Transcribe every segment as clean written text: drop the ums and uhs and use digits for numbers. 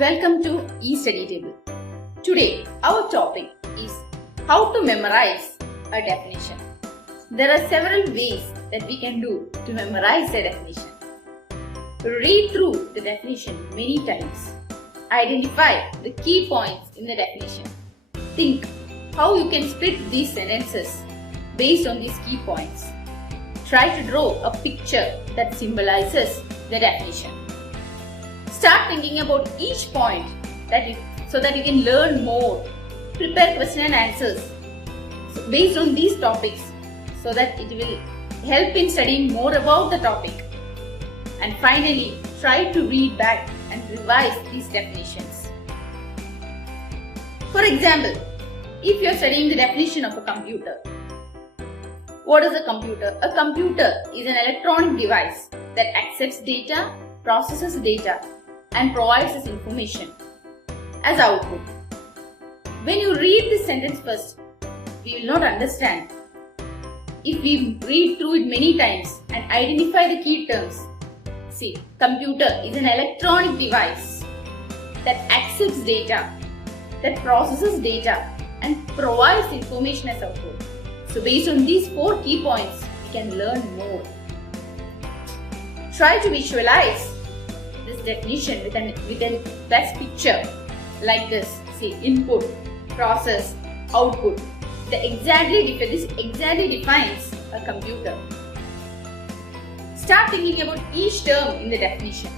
Welcome to E-Study Table. Today, our topic is how to memorize a definition. There are several ways that we can do to memorize a definition. Read through the definition many times. Identify the key points in the definition. Think how you can split these sentences based on these key points. Try to draw a picture that symbolizes the definition. Start thinking about each point so that you can learn more. Prepare question and answers based on these topics so that it will help in studying more about the topic. And finally, try to read back and revise these definitions. For example, if you are studying the definition of a computer, what is a computer? A computer is an electronic device that accepts data, processes data, and provides us information as output. When you read this sentence first, we will not understand. If we read through it many times and identify the key terms, see, computer is an electronic device that accepts data, that processes data, and provides information as output. So based on these 4 key points, we can learn more. Try to visualize this definition with a best picture like this. See, input, process, output. This exactly defines a computer. Start thinking about each term in the definition.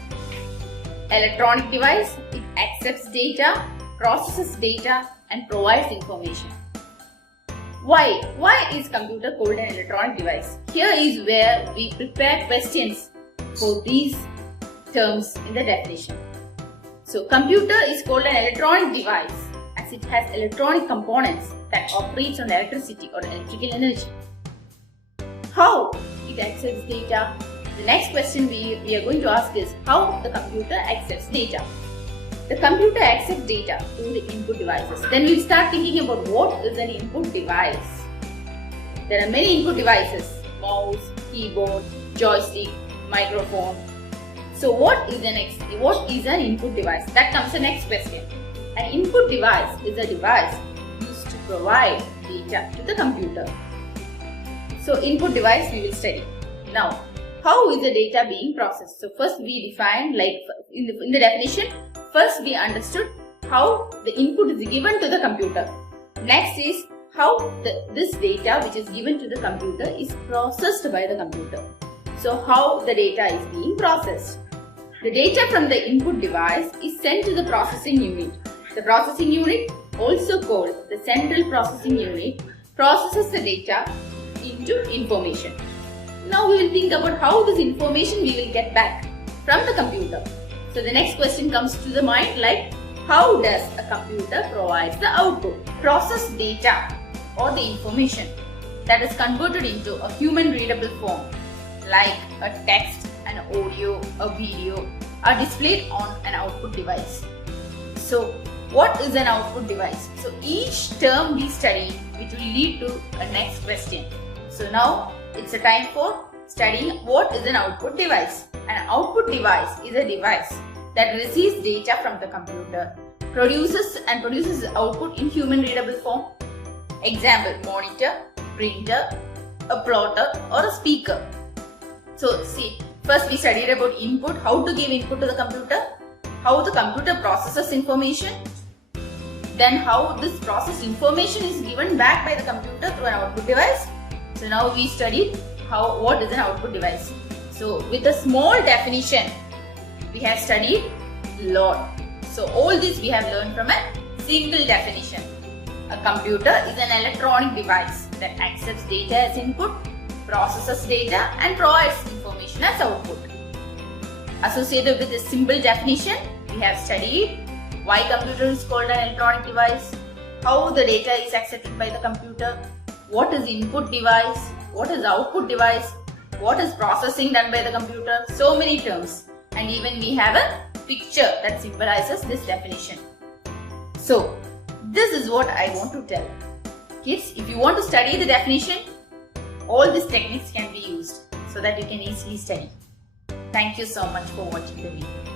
Electronic device, it accepts data, processes data, and provides information. Why? Why is computer called an electronic device? Here is where we prepare questions for these terms in the definition. So, computer is called an electronic device as it has electronic components that operates on electricity or electrical energy. How it accepts data? The next question we are going to ask is how the computer accepts data. The computer accepts data through the input devices. Then we start thinking about what is an input device. There are many input devices: mouse, keyboard, joystick, microphone. So what is an input device? That comes the next question. An input device is a device used to provide data to the computer. So input device we will study. Now, how is the data being processed? So first we defined, like in the definition, first we understood how the input is given to the computer. Next is how this data which is given to the computer is processed by the computer. So how the data is being processed. The data from the input device is sent to the processing unit. The processing unit, also called the central processing unit, processes the data into information. Now we will think about how this information we will get back from the computer. So the next question comes to the mind, like how does a computer provide the output? Process data or the information that is converted into a human readable form like a text, an audio, a video are displayed on an output device. So what is an output device? So each term we study which will lead to a next question. So now it's a time for studying what is an output device. An output device is a device that receives data from the computer, produces output in human readable form. Example: monitor, printer, a plotter, or a speaker. So see, first we studied about input, how to give input to the computer, how the computer processes information, then how this processed information is given back by the computer through an output device. So now we studied what is an output device. So with a small definition, we have studied a lot. So all this we have learned from a single definition. A computer is an electronic device that accepts data as input, processes data, and provides information as output. Associated with this simple definition, we have studied why computer is called an electronic device, how the data is accepted by the computer, what is input device, what is output device, what is processing done by the computer, so many terms, and even we have a picture that symbolizes this definition. So this is what I want to tell. Kids, if you want to study the definition, all these techniques can be used so that you can easily study. Thank you so much for watching the video.